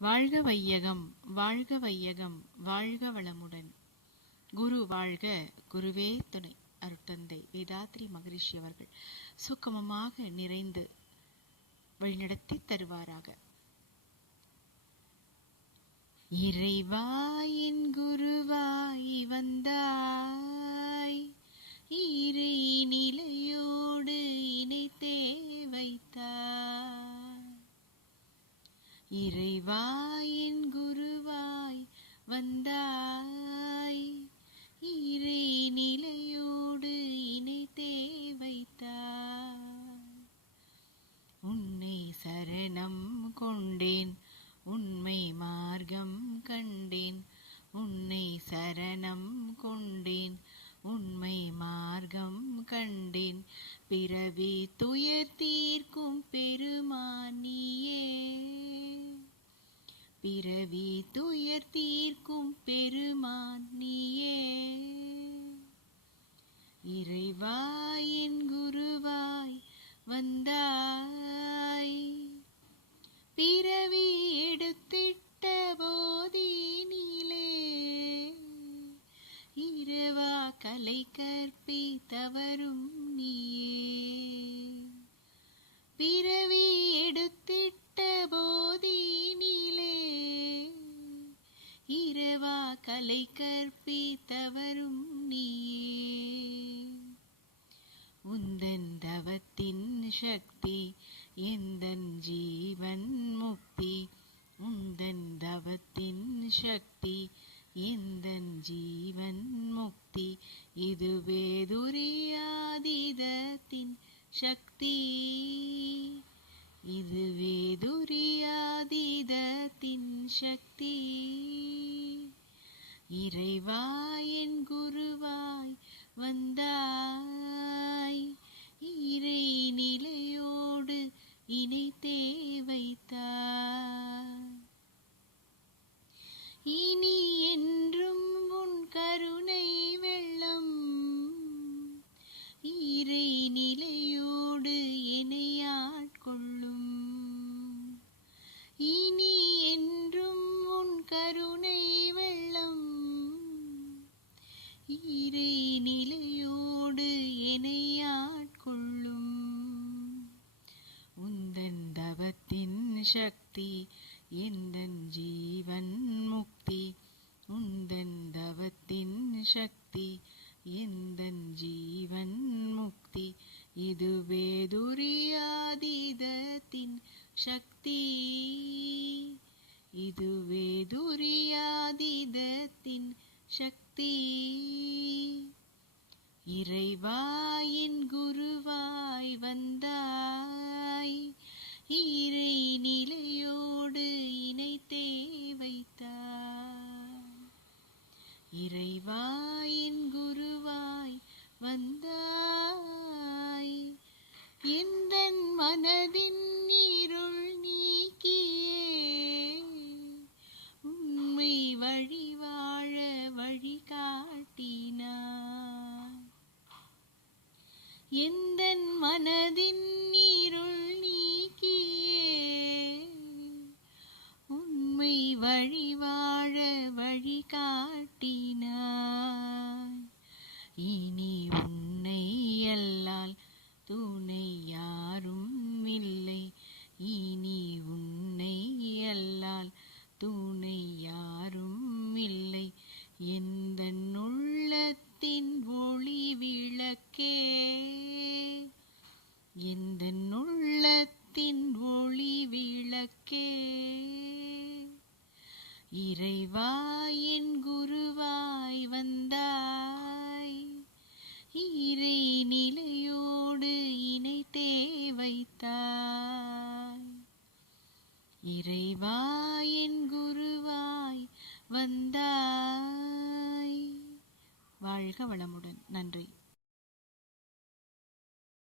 வாழ்க வையகம், வாழ்க வையகம், வாழ்க வளமுடன். குரு வாழ்க, குருவே துணை. அருட்தந்தை வேதாத்ரி மகரிஷி அவர்கள் சுக்கமமாக நிறைந்து வழிநடத்தி தருவாராக. இறைவாயின் குருவாய் வந்தாய், இறை நிலையோடு இணைத்தே வைத்தாய். இறைவாயின் குருவாய் வந்தாய், இறை நிலையோடு இணைத்தே வைத்தாய். உன்னை சரணம் கொண்டேன், உண்மை மார்க்கம் கண்டேன். உன்னை சரணம் கொண்டேன், உண்மை மார்க்கம் கண்டேன். பிறவி துயர் தீர்க்கும் பெருமான் நீயே, பிறவி துயர் தீர்க்கும் பெருமான் நீயே. இறைவாயின் குருவாய் வந்தாய், பிறவி எடுத்திட்ட போதினிலே இரவா கலை கற்பித்தவரும் நீயே. பிறவி எடுத்திட்ட போதினிலே இரவா கலை கற்பித்தவரும் நீயே. உந்தன் தவத்தின் சக்தி எந்தன் ஜீவன் முக்தி. உந்தன் தவத்தின் சக்தி எந்தன் ஜீவன் முக்தி. இதுவே துரியாதீதத்தின் சக்தி, இதுவே துரியாதீதத்தின் சக்தி. இறைவாயின் குருவாய் வந்தாய், இறை நிலையோடு இணைத்தே வைத்தாய். இனி என்றும் உன் கருணை வெள்ளம் இறை நிலையோடு இணையாட்கொள்ளும். இனி என்றும் உன் கருணை வெள்ளம் இறை நிலையோடு இணையாட்கொள்ளும். உந்தன் தவத்தின் சக்தி எந்தன் ஜீவன் முக்தி. உந்தன் தவத்தின் சக்தி எந்தன் ஜீவன் முக்தி. இதுவே துரியாதீதத்தின் சக்தி, இதுவே துரியாதீதத்தின் சக்தி. இறைவாயின் குருவாய் வந்தாய், இறை நிலையோடு இணைத்தே வைத்தாய். இறைவாயின் குருவாய் வந்தாய், எந்தன் மனதின் இருள் நீக்கியே உண்மை வழி வாழ வழி காட்டினாய். எந்தன் மனதின் இருள் நீக்கியே உண்மை வழி வாழ வழி காட்டினாய். இனி உன்னை அல்லால் துணை யாரும் இல்லை. இனி உன்னை அல்லால் துணை யாரும் இல்லை. எந்தன் உள்ளத்தின் ஒளி விளக்கே, எந்தன் உள்ளத்தின் ஒளி விளக்கே. இறைவாயின் குருவாய் வந்தாய், இறை நிலையோடு இணைத்தே வைத்தாய். இறைவாயின் குருவாய் வந்தாய். வாழ்க வளமுடன். நன்றி.